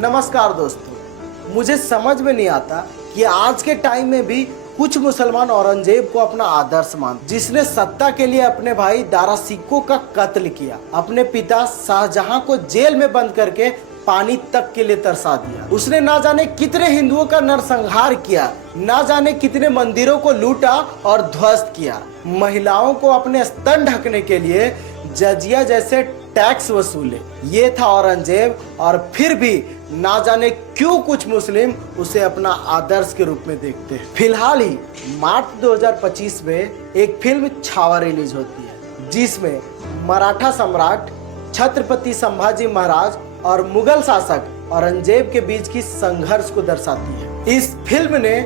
नमस्कार दोस्तों, मुझे समझ में नहीं आता कि आज के टाइम में भी कुछ मुसलमान औरंगजेब को अपना आदर्श मानते, जिसने सत्ता के लिए अपने भाई दारा सिक्को का कत्ल किया, अपने पिता शाहजहां को जेल में बंद करके पानी तक के लिए तरसा दिया। उसने ना जाने कितने हिंदुओं का नरसंहार किया, ना जाने कितने मंदिरों को लूटा और ध्वस्त किया। महिलाओं को अपने स्तन ढकने के लिए जजिया जैसे टैक्स वसूले। ये था औरंगजेब, और फिर भी ना जाने क्यों कुछ मुस्लिम उसे अपना आदर्श के रूप में देखते हैं। फिलहाल ही मार्च 2025 में एक फिल्म छावा रिलीज होती है, जिसमें मराठा सम्राट छत्रपति संभाजी महाराज और मुगल शासक औरंगजेब के बीच की संघर्ष को दर्शाती है। इस फिल्म ने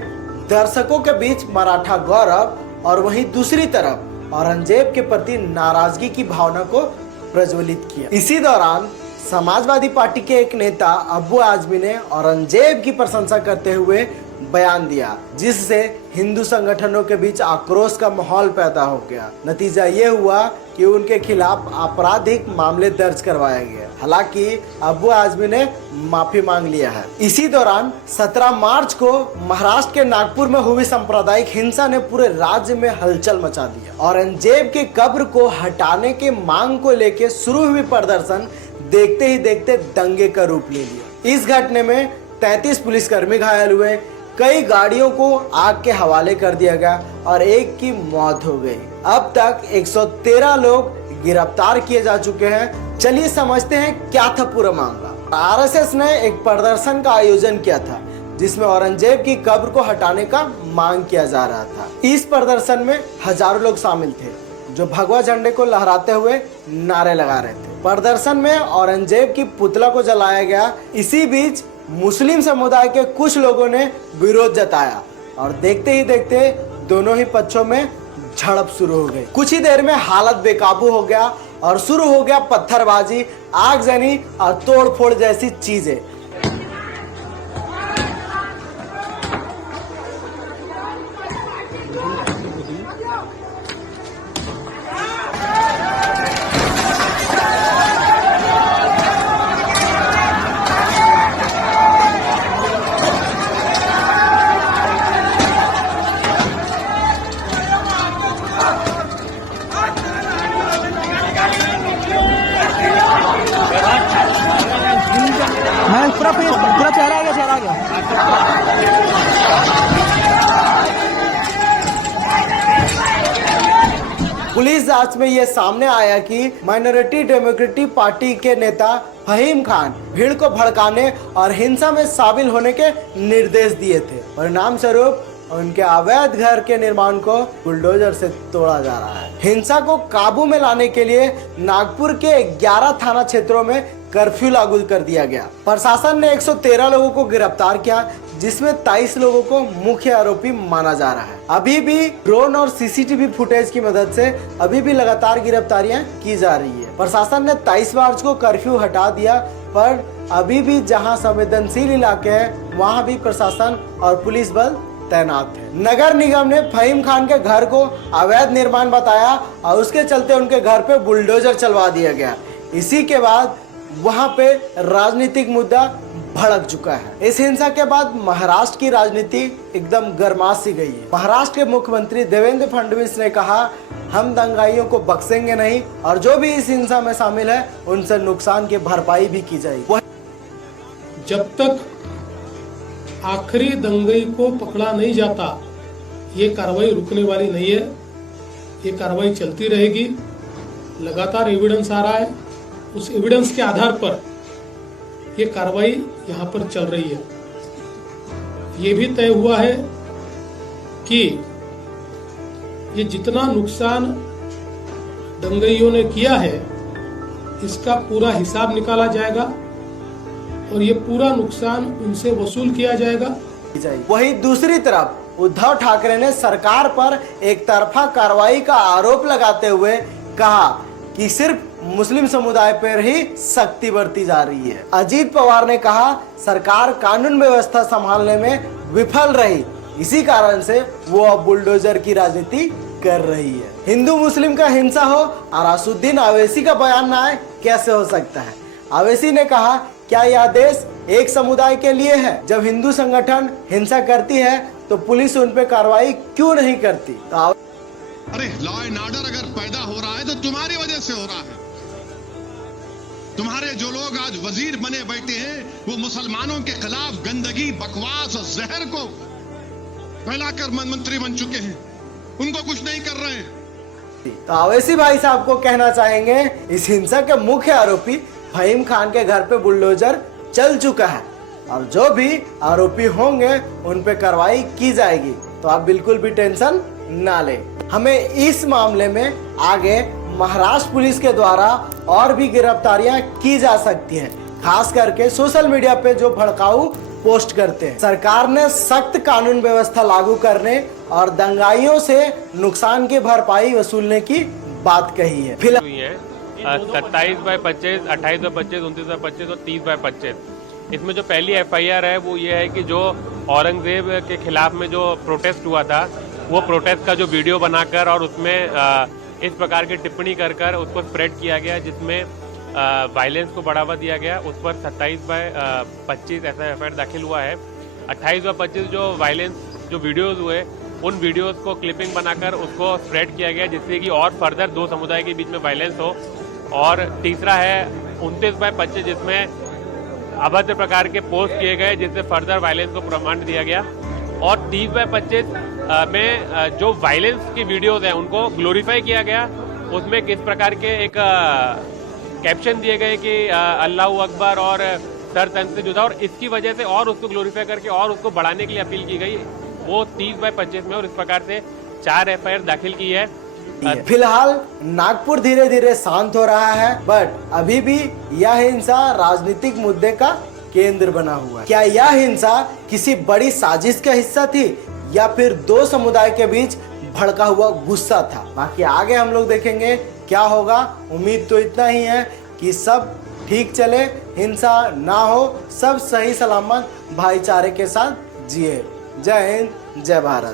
दर्शकों के बीच मराठा गौरव और वहीं दूसरी तरफ औरंगजेब के प्रति नाराजगी की भावना को प्रज्वलित किया। इसी दौरान समाजवादी पार्टी के एक नेता अब्बू आजमी ने औरंगजेब की प्रशंसा करते हुए बयान दिया, जिससे हिंदू संगठनों के बीच आक्रोश का माहौल पैदा हो गया। नतीजा ये हुआ कि उनके खिलाफ आपराधिक मामले दर्ज करवाया गया। हालांकि अब्बू आजमी ने माफी मांग लिया है। इसी दौरान 17 मार्च को महाराष्ट्र के नागपुर में हुई सांप्रदायिक हिंसा ने पूरे राज्य में हलचल मचा दिया। औरंगजेब के कब्र को हटाने के मांग को लेकर शुरू हुई प्रदर्शन देखते ही देखते दंगे का रूप ले लिया। इस घटना में 33 पुलिसकर्मी घायल हुए, कई गाड़ियों को आग के हवाले कर दिया गया और एक की मौत हो गई। अब तक 113 लोग गिरफ्तार किए जा चुके हैं। चलिए समझते हैं क्या था पूरा मामला। आरएसएस ने एक प्रदर्शन का आयोजन किया था, जिसमें औरंगजेब की कब्र को हटाने का मांग किया जा रहा था। इस प्रदर्शन में हजारों लोग शामिल थे, जो भगवा झंडे को लहराते हुए नारे लगा रहे थे। प्रदर्शन में औरंगजेब की पुतला को जलाया गया। इसी बीच मुस्लिम समुदाय के कुछ लोगों ने विरोध जताया और देखते ही देखते दोनों ही पक्षों में झड़प शुरू हो गई। कुछ ही देर में हालत बेकाबू हो गया और शुरू हो गया पत्थरबाजी, आगजनी और तोड़फोड़ जैसी चीजें। पूरा चेहरा आ गया। पुलिस जांच में यह सामने आया कि माइनॉरिटी डेमोक्रेटिक पार्टी के नेता फहीम खान भीड़ को भड़काने और हिंसा में शामिल होने के निर्देश दिए थे। परिणाम स्वरूप उनके अवैध घर के निर्माण को बुलडोजर से तोड़ा जा रहा है। हिंसा को काबू में लाने के लिए नागपुर के 11 थाना क्षेत्रों में कर्फ्यू लागू कर दिया गया। प्रशासन ने 113 लोगों को गिरफ्तार किया, जिसमें 23 लोगों को मुख्य आरोपी माना जा रहा है। अभी भी ड्रोन और सीसीटीवी फुटेज की मदद से अभी भी लगातार गिरफ्तारियां की जा रही है। प्रशासन ने 23 मार्च को कर्फ्यू हटा दिया, पर अभी भी जहां संवेदनशील इलाके हैं वहां भी प्रशासन और पुलिस बल तैनात है। नगर निगम ने फहीम खान के घर को अवैध निर्माण बताया और उसके चलते उनके घर पे बुलडोजर चलवा दिया गया। इसी के बाद वहां पे राजनीतिक मुद्दा भड़क चुका है। इस हिंसा के बाद महाराष्ट्र की राजनीति एकदम गर्मा सी गई है। महाराष्ट्र के मुख्यमंत्री देवेंद्र फडणवीस ने कहा, हम दंगाइयों को बख्शेंगे नहीं और जो भी इस हिंसा में शामिल है उनसे नुकसान की भरपाई भी की जाएगी। जब तक आखिरी दंगई को पकड़ा नहीं जाता, ये कार्रवाई रुकने वाली नहीं है। ये कार्रवाई चलती रहेगी। लगातार एविडेंस आ रहा है, उस एविडेंस के आधार पर ये कार्रवाई यहाँ पर चल रही है। ये भी तय हुआ है कि ये जितना नुकसान दंगइयों ने किया है, इसका पूरा हिसाब निकाला जाएगा और ये पूरा नुकसान उनसे वसूल किया जाएगा। वहीं दूसरी तरफ उद्धव ठाकरे ने सरकार पर एक तरफा कार्रवाई का आरोप लगाते हुए कहा कि सिर्फ मुस्लिम समुदाय पर ही सख्ती बरती जा रही है। अजीत पवार ने कहा, सरकार कानून व्यवस्था संभालने में विफल रही, इसी कारण से वो अब बुलडोजर की राजनीति कर रही है। हिंदू मुस्लिम का हिंसा हो और असुद्दीन अवैसी का बयान न आए, कैसे हो सकता है। अवैसी ने कहा, क्या यह देश एक समुदाय के लिए है। जब हिंदू संगठन हिंसा करती है तो पुलिस उन पे कार्रवाई क्यों नहीं करती? तो अरे लॉ एंड ऑर्डर अगर पैदा हो रहा है तो तुम्हारी वजह से हो रहा है। तुम्हारे जो लोग आज वजीर बने बैठे हैं वो मुसलमानों के खिलाफ गंदगी, बकवास और जहर को फैलाकर मंत्री बन चुके हैं, उनको कुछ नहीं कर रहे हैं। तो अवैसी भाई साहब को कहना चाहेंगे, इस हिंसा के मुख्य आरोपी फहीम खान के घर पे बुलडोजर चल चुका है और जो भी आरोपी होंगे उन पे कार्रवाई की जाएगी। तो आप बिल्कुल भी टेंशन ना लें। हमें इस मामले में आगे महाराष्ट्र पुलिस के द्वारा और भी गिरफ्तारियां की जा सकती हैं, खास करके सोशल मीडिया पे जो भड़काऊ पोस्ट करते हैं। सरकार ने सख्त कानून व्यवस्था लागू करने और दंगाइयों से नुकसान की भरपाई वसूलने की बात कही है। फिलहाल 27/25, 28/25, 29/25 और 30/25। इसमें जो पहली एफआईआर है वो ये है कि जो औरंगजेब के खिलाफ में जो प्रोटेस्ट हुआ था वो प्रोटेस्ट का जो वीडियो बनाकर और उसमें इस प्रकार की टिप्पणी कर कर उसको स्प्रेड किया गया, जिसमें वायलेंस को बढ़ावा दिया गया। उस पर 27/25 ऐसा एफआईआर दाखिल हुआ है। 28/25 जो वायलेंस जो वीडियोस हुए उन वीडियोस को क्लिपिंग बनाकर उसको स्प्रेड किया गया, जिससे कि और फर्दर दो समुदाय के बीच में वायलेंस हो। और तीसरा है 29/25 जिसमें अभद्र प्रकार के पोस्ट किए गए, जिससे फर्दर वायलेंस को प्रमाण दिया गया। और 30/25 में जो वायलेंस की वीडियोस हैं उनको ग्लोरीफाई किया गया। उसमें किस प्रकार के एक कैप्शन दिए गए कि अल्लाह अकबर और सर तन से जुदा, और इसकी वजह से और उसको ग्लोरीफाई करके और उसको बढ़ाने के लिए अपील की गई। वो 30/25 में और इस प्रकार से 4 एफआईआर दाखिल की है। फिलहाल नागपुर धीरे धीरे शांत हो रहा है, बट अभी भी यह हिंसा राजनीतिक मुद्दे का केंद्र बना हुआ है। क्या यह हिंसा किसी बड़ी साजिश का हिस्सा थी या फिर दो समुदाय के बीच भड़का हुआ गुस्सा था? बाकी आगे हम लोग देखेंगे क्या होगा। उम्मीद तो इतना ही है कि सब ठीक चले, हिंसा ना हो, सब सही सलामत भाईचारे के साथ जिए। जय हिंद, जय भारत।